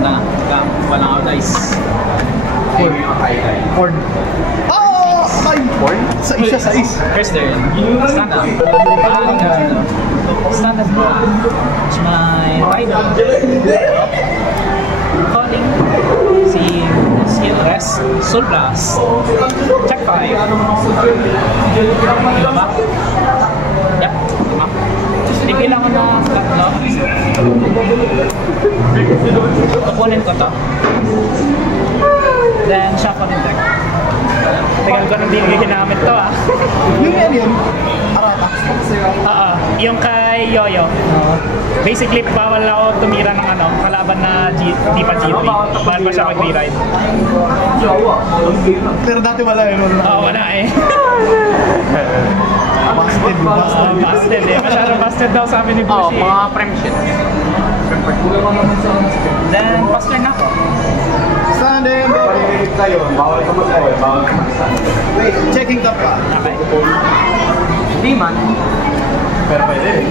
na. Walang out ice. Corn. Oh! Ay! Corn? Sa isa, sa is. First there. Stand up. Stand up. It's my right. Calling. Si skill rest. Soul blast. Check 5. Lima. Yep. Lima. Hindi kailangan na tatlo. Opponent ko to. Then shuffle in deck. Tagal ko nang hindi ginamit to ah. Yung yan yun? Arata. Oo. Yung kay Yoyo. Basically, bawal ako tumira ng ano, kalaban na di pa G3. Bawal pa siya mag-ride. Pero dati wala yun. Oo, wala eh. Busted. Busted eh. Masyadong busted daw sabi ni Bushi. Oo, mga prem shit. Then, pass turn na ako. Standing. Bawal ka mag-away, bawal ka mag-stand. Wait, checking top ka. Okay. Hindi man. Pero pwede rin.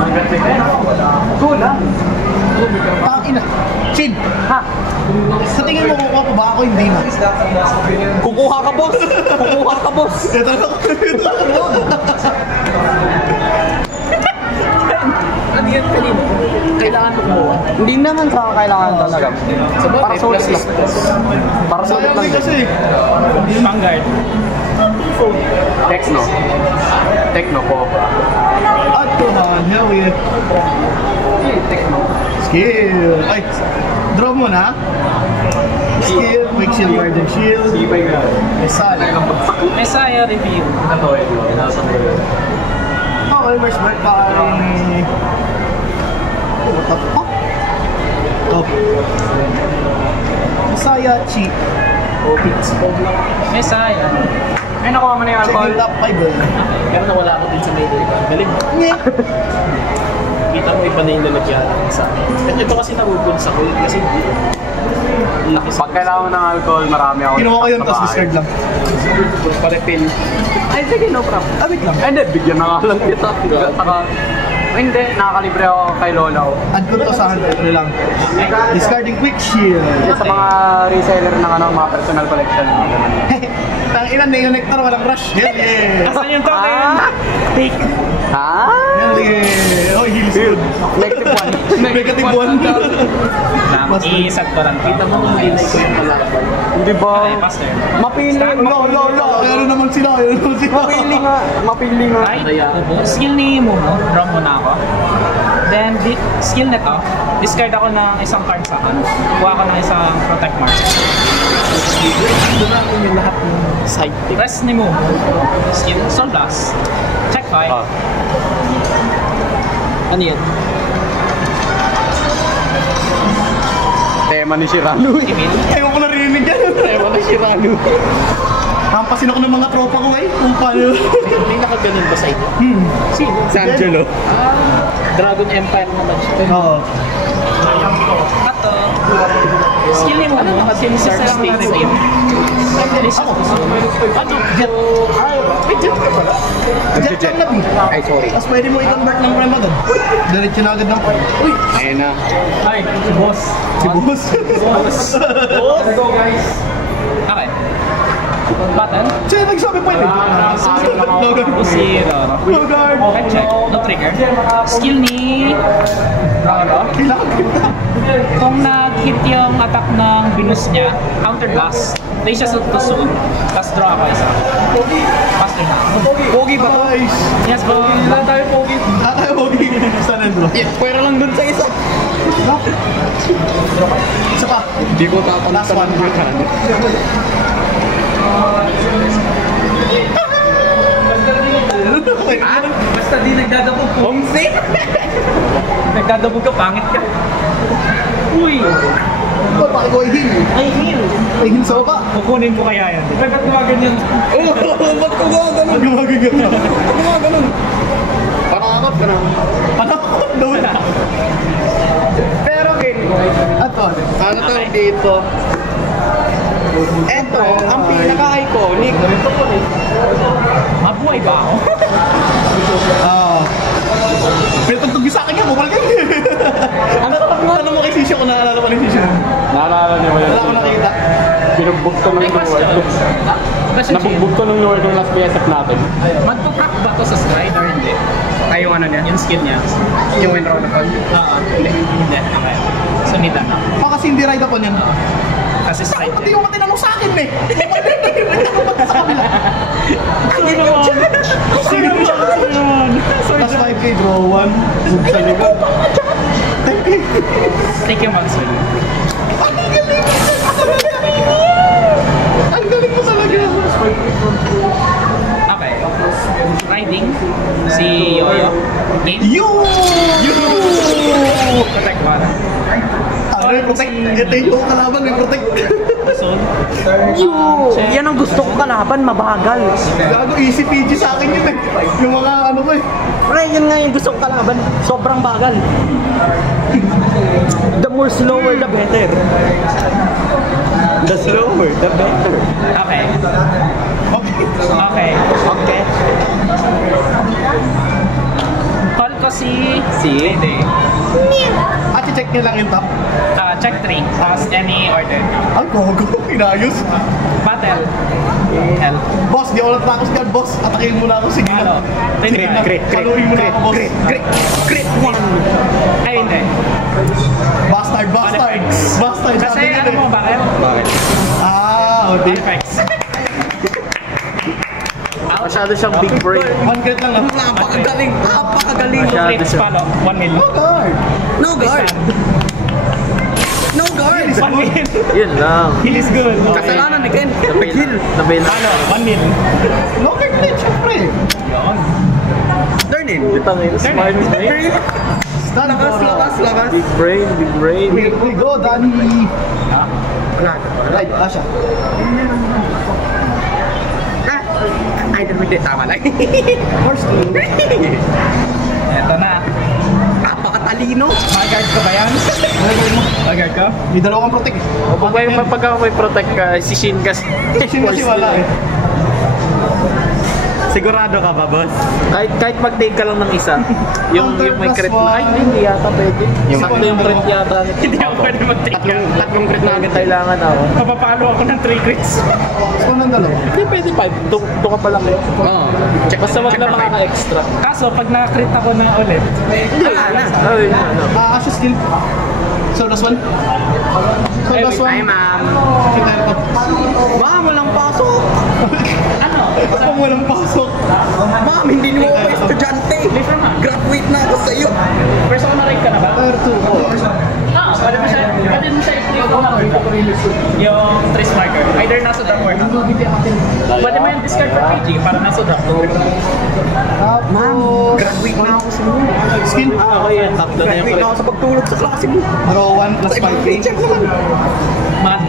Ang ganda rin. Cool lang. Pakina. Chin. Ha? Sa tingin mo kukuha pa ba ako hindi na? Kukuha ka, boss! Kukuha ka, boss! Ito na ako. Ano yan kanina? Kailangan mo kumuha. Hindi naman sa kailangan talaga. Para sulit lang. Para sulit Sayang lang. din kasi. Vanguard. Techno. Techno po. At tuhan, hell yeah. Techno. Skill. Ay, draw mo na. Skill, quick shield, guardian shield. Messiah. Messiah review. Okay, where's my parang... What the fuck? Oh. Messiah, cheap. Oh, pizza. Messiah. Ay, nakuha mo na yung alcohol. Checking top 5 eh. Pero nawala ako din sa medyo. Galing. Kita mo iba na yung lalagyan sa akin. At ito kasi nabubunsa ko kasi laki sa... Pag kailangan mo ng alcohol, marami ako. Kinuha ko yun, tapos discard lang. Pa-refill. Ay, sige, no problem. Abit lang. Ay, hindi, bigyan na nga lang kita. Saka, hindi, nakakalibre ako kay Lola ko. Add ko to sa hand lang. Discarding quick shield. Yung sa mga reseller ng ano, mga personal collection. Tang ina, Neo Nectar, walang rush. Hell yeah. Asan yung token? Take. Ha? Hell yeah. Oh, heals good. Negative one. Negative 1. Iisat ko lang. Kita mo kung hindi ko yung kalaban. Hindi ba? Ay, paster. Mapili. Meron naman sila. Mapili nga. Mapili nga. Ay, skill ni Momo. Draw muna ako. Then, skill nito, discard ako ng isang card sa hand. Kuha ko ng isang protect mark. Doon na ako yung lahat ng side. Press ni Momo. Skill, Soul Blast. Check 5. Ano yan? Tema ni Shirano. Ewan ko narinig yan. Ewan na si Ranu. Hampasin ako ng mga tropa ko eh. Kung paano. May nakaganon ba sa inyo? Sino? Si Angelo. Dragon Empire naman siya. Oo. Ato. Skill ni Momo. Kasi sa state save. Ako. Ano? Jet. May jet ka pala. Jet lang na din. Ay, sorry. Tapos pwede mo i-convert ng prime agad. Diretso na agad ng prime. Uy! Ayun na. Ay, si boss. Si boss. Boss. Let's go guys. Okay. Button. Siya nagsabi pa yun. O si Roro. No guard. Okay, check. No trigger. Skill ni Roro. Kailangan kita. Kung nag-hit yung attack ng binus niya, counter blast, play siya sa suit, tapos draw ako isa. Faster na. Pogi ba to? Yes, bro. Ilan tayo pogi? Tayo pogi. Saan nandun? Pwera lang dun sa isa. Isa pa. Hindi ko tatanong Last one. Basta di nagdadabog ko. Homesick? Nagdadabog ka, pangit ka. Uy! Ba't bakit ko i-heal? Ay, heal! Ay, heal sa baba. Kukunin ko kaya yan. Ba't gumaganyan? Ba't ko gano'n? Gumagagat na. Ba't ko gano'n? Parakot ka na. Ano? Daw na. Pero, Ken, Ato. ano tawag dito? Eto, ang pinaka-iconic. Mabuhay ba ako? Pinatugtog sa akin nga, bukal kayo. Ang sarap nga ko niya. Wala ko nakita. Binugbog ko ng May question. Question Chill. Nabugbog ko ng lower ng last PSF natin. Magpo-crack ba to sa slide or hindi? Ay, yung ano niya? Yung skill niya. Yung win roll ako. Oo. Hindi. Hindi. Okay. So, need na. Kasi hindi ride ako niyan. Kasi slide Pati yan. yung matinanong sa akin eh. Sa kabila. Sino naman? Sino naman? Tapos 5K draw 1. Sa likod. Take yung mag-swing. Ang galing mo talaga. Ang galing mo talaga. Okay. Riding. Si Yoyo. Game. Yo! Protect bara. Ano yung protect? Ito yung kalaban, may protect. Soul. Yan ang gusto ko kalaban, mabagal. Gago, easy PG sa akin yun eh. Yung mga ano ko eh. Pre, yun nga yung gusto ko kalaban. Sobrang bagal. The more slower, the better. The slower, the better. Okay. Okay. Okay. Call ko si... Si? At check nyo lang yung top. Check 3. Tapos any order. Ay, gogo. Inayos. Battle. Hell. Boss, di ako natakos dyan, boss. Atakin mo na ako. Sige Ano? na. Sige na. Crit. Paluin mo na ako, boss. Crit 1. Ay, hindi. Bastard. Bastard. Kasi sabi ano nila mo, eh. bakit? Okay. Effects. Masyado siyang big brain. One crit lang ah. Napakagaling. Napakagaling. Crits follow. 1 mil. Oh, guard. No guard. No guard. 1 mil. Yun lang. Heal is good. Kasalanan ni Ken. Nabigil. Nabigil. Ano? 1 mil. No crit din, syempre. Yun. Turn in. Itang yun. Smile brain. Stand Lakas. Big brain. Big brain. We go, Danny. Ha? Right, Asha. Ay, hindi. Tama lang. First two. Eto na. Napakatalino. Mag-guard ka ba yan? Mag-guard ka? May dalawang protect eh. Pag may protect ka, si Shin kasi. Shin kasi wala eh. Sigurado ka ba, boss? Kahit mag-take ka lang ng isa. Yung may crit Counter plus na. Ay, hindi yata pwede. Sakto yung crit yata. Hindi ako pwede mag-take ka. Tatlong crit na agad kailangan ako. Mapapalo ako ng 3 crits. So, nang dalawa. Hindi pwede 5. Doon ka pa lang eh. Oo. Basta wag na makaka-extra. Kaso, pag na-crit ako na ulit, Wala na. Ay, ano. Asha skill. So, last one. So, last one. Ay, ma'am. Kita ito. Ma'am, walang pasok. ano? Kung walang pasok. Ma'am, hindi mo ako estudyante. Graduate na ako sa'yo. First ako na-rate ka na ba? Third two. Pwede mo siya i-click yung trace marker. Either nasa drop or not. Pwede mo yung discard for PG para nasa drop. Ma'am, graduate na ako sa'yo. Skill. Okay, yan. Tatlo na yung Graduate na ako sa pagtulog sa klase mo. Draw 1 plus 5K. Check naman. Man,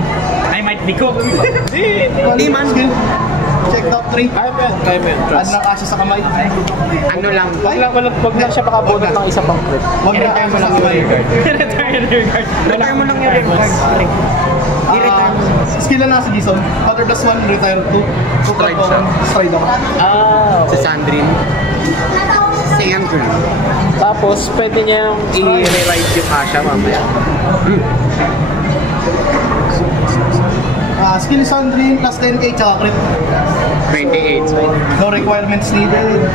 I might be cooked. Di man. Skill. Check top 3. Kaya mo yan. Kaya mo yan. Add ng Asha sa kamay. Ano lang. Wag lang siya makabunot ng isa pang crit. Wag na tayo sa kamay. Return your card. Retire mo lang yung red card. I-retire mo. Skill na nasa Jason. Counter plus 1, retire 2. Stride siya. Stride ako. Sa Sandrin. Sandrin. Tapos, pwede niyang i-rewrite yung Asha mamaya. Skill Sandrin plus 10K tsaka crit. 28. No requirements needed.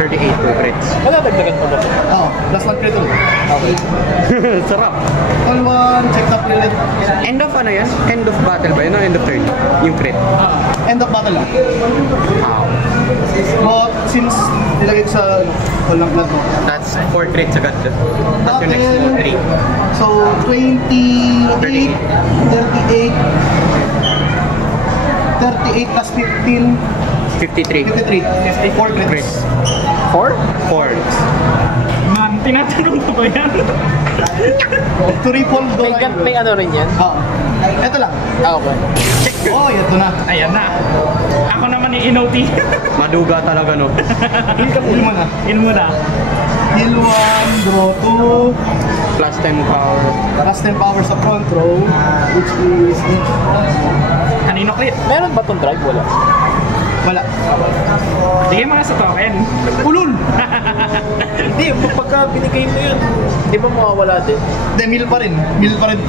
38 for crits. Wala, dagdagan pa ba? Oo, plus 1 crit ulit. Okay. Sarap. All 1, check top relate. End of ano yan? End of battle ba yun? O end of turn? Yung crit. End of battle lang. Wow. But since nilagay ko sa walang blood mo. That's 4 crits agad. That's your next mo 3. So 28, 38, 38 plus 15, 53. 53. 54 crits. 4? 4. Man, tinatanong ko ba yan? To refold the May ano rin yan? Oo. Ito lang. Okay. Oh, ito na. Ayan na. Ako naman i-NOT. Maduga talaga no. Heal mo na. In muna. Heal 1, draw 2, Plus 10 power. plus 10 power sa front row, which is Kanino crit? Meron ba tong drive? Wala. Wala. Sige mga sa token. Ulul! Hindi, pagka binigay mo yun, di ba mawawala din? Hindi, meal pa rin. Meal pa rin.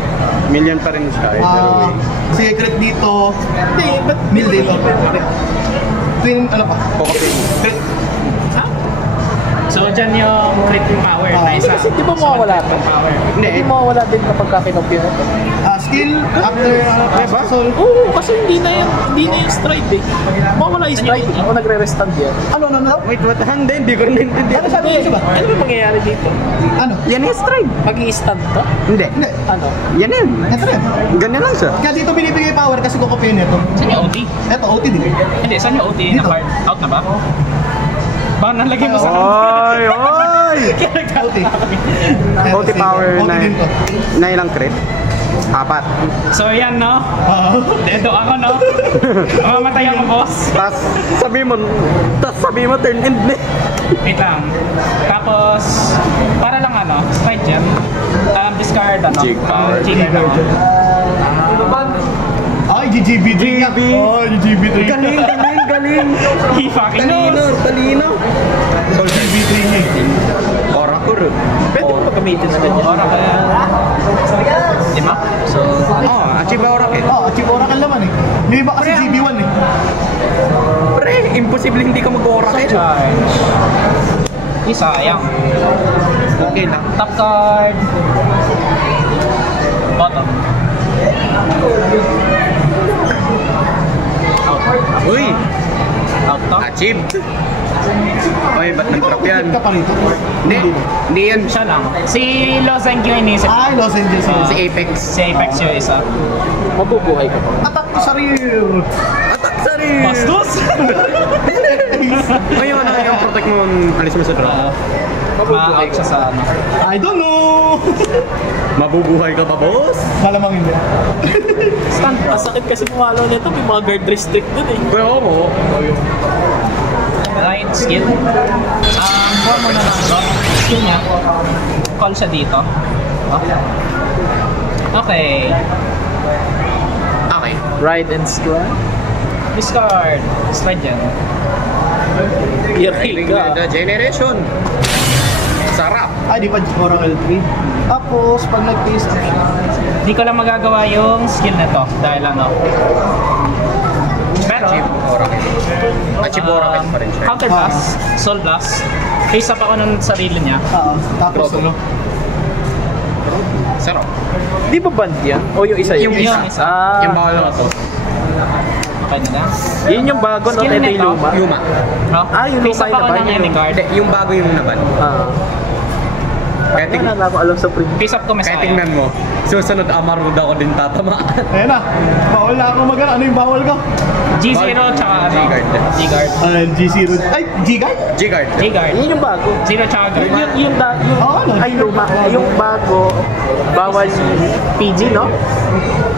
Million pa rin siya. Either way. Secret dito. Hindi, ba't Meal dito. Twin, ano pa? Poco Pay. Crit. So dyan yung crit power na isa. Kasi di ba mawawala din? Power. Hindi mawawala din kapag kinopya na ito. Skill, after soul. Oo, kasi hindi na yung stride eh. Mawawala yung stride. Ako nagre-restand yan. Ano? Wait, what? Hindi ko rin naintindihan. Ano sabi ko ba? Ano ba mangyayari dito? Ano? Yan yung stride. Mag-i-stand to? Hindi. Hindi. Ano? Yan yun. Ito rin. Ganyan lang siya. Kaya dito binibigay power kasi kukupihin ito. Saan yung OT? Ito, OT din. Hindi, saan yung OT na Dito. card? Out na ba? Baka nalagay mo sa Oy! Oy! OT. OT power OT na din to. na ilang crit? 4. So yan no? Oo. Dedo ako no? Mamatay ako boss. Tas sabi mo turn end na. Wait lang. Tapos, para lang ano, slide dyan. Discard ano? Jig power. Jig naman. Ay, GGB3 nga. GGB. Oh, GGB3. Galing. He fucking knows. Talino. So, GGB3 niya. Oracle. Pwede mo pagamitin na ganyan. Ora kaya. Di ba? So, Achieve Oracle. Oh, achieve Oracle naman eh. Yung iba kasi GB1 eh. Pre, imposible hindi ka mag-Oracle. charge. Sayang. Okay lang. Top card. Bottom. Uy! Out top. Achieve. Uy, ba't nag-drop yan? Ka pa rito. Hindi yan. Siya lang. Si Lozeng yung inisip. Ay, Los Angeles. Si Apex. Si Apex yung isa. Mabubuhay ka pa. Attack ko sa rear. Attack sa rin! Bastos! Ngayon, ano yung protect mo? Alis mo sa draw. Ma-out siya sa ano. I don't know. Mabubuhay ka pa, boss? Malamang hindi. Stand Ang sakit kasi pumalo nito, may mga guard restrict dun eh. Pero mo. right skill. Kuha mo na lang ito. Skill niya. Call siya dito. Okay. Okay. Ride and strike. Discard. Slide dyan. Ring the generation. Sarap. Ay, di pa Oracle 3. Tapos, pag nag-case up siya. Di ko lang magagawa yung skill na to. Dahil ano. Pero, Achieve Oracle. Achieve Oracle pa rin siya. counter blast, soul blast. Face up ako ng sarili niya. Oo. Tapos, Robo. ano? Sarap. Di ba band yan? O yung isa Yung isa. Ah, Yung bawal na to. Okay na na. yun yung bago no? Skill Ito yung nito. luma. Yuma. Ah, yung Face luma up yung ako naban, ng yung- any card. Hindi, yung bago yung naban. Ah. Kaya, Wala na ako alam sa print. Face up ko kaya Messiah. tingnan mo. Susunod Amaruda ko din tatamaan. Ayan na. Bawal na ako magana. Ano yung bawal ko? G0 tsaka ano. G-guard. G-guard. G0. Ay, G-guard? G-guard. G-guard. Yun yung bago. 0 tsaka guard. ano? Ay, luma. Yung bago, bawal PG, no?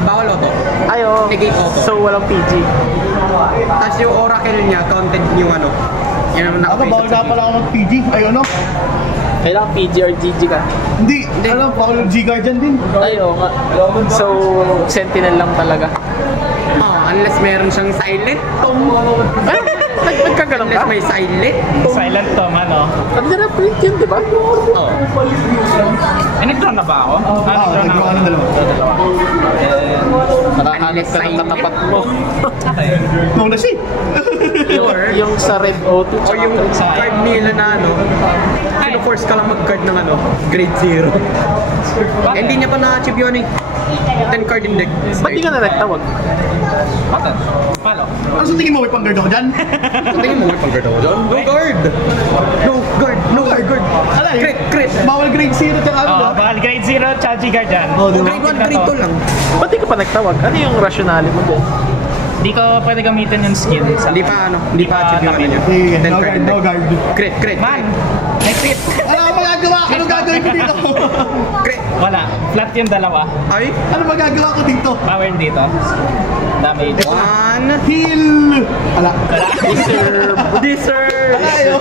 Bawal auto. Ayo. Negate auto. So, walang PG. Tapos yung Oracle niya, counted yung ano. Yan ang Ako, naka-face bawal up sa na pala ako mag-PG. Ay, ano? Kailangan PG or GG ka. Hindi. Alam, bawal yung G-guard dyan din. Ayo nga. So, Sentinel lang talaga. Unless meron siyang silent. Nagkaganon ka? Unless may silent. Silent Tom, ano. Ang na print yun, di ba? Oh. Nag-draw na ba ako? Oo, Nag-draw na nagkawa ako. ng dalawa. Nakahanap ka ng katapat mo. Okay. No na siya. yung sa Red O2 O yung card nila na ano, pino-force ka lang mag-card ng ano, grade 0. Hindi niya pa na-achieve yun eh. 10 card in deck. Ba't di ka na nagtawag? Button. Palo. Ano sa tingin mo, may pang-guard ako dyan? Tingin mo may pang-guard ako dyan? No guard! No guard! No guard! Ala, Crit! Crit! Bawal grade 0 tsaka ano ba? Bawal grade 0 tsaka G-guard dyan. Oh, di ba? Grade 1, grade 2 lang. Ba't di ka pa nagtawag? Ano yung rationale mo dyan? Di ko pwede gamitin yung skill. Sa Hindi pa ano, hindi pa achieve yung ano niya. Sige, 10 no card guard, in no deck. guard. Crit! Crit! Man! May crit! Ano ang magagawa? Ano gagawin ko dito? Crit! Wala. Flat yung dalawa. Ay! Ano magagawa ko dito? Power dito. Damage. 1! Heal! Ala. Deserve! Deserve! Ayaw.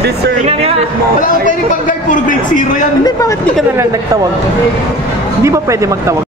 Deserve! Tingnan niya. Wala akong pwede pang-guard, puro grade 0 yan. Hindi, bakit di ka na lang nagtawag? Hindi ba pwede magtawag?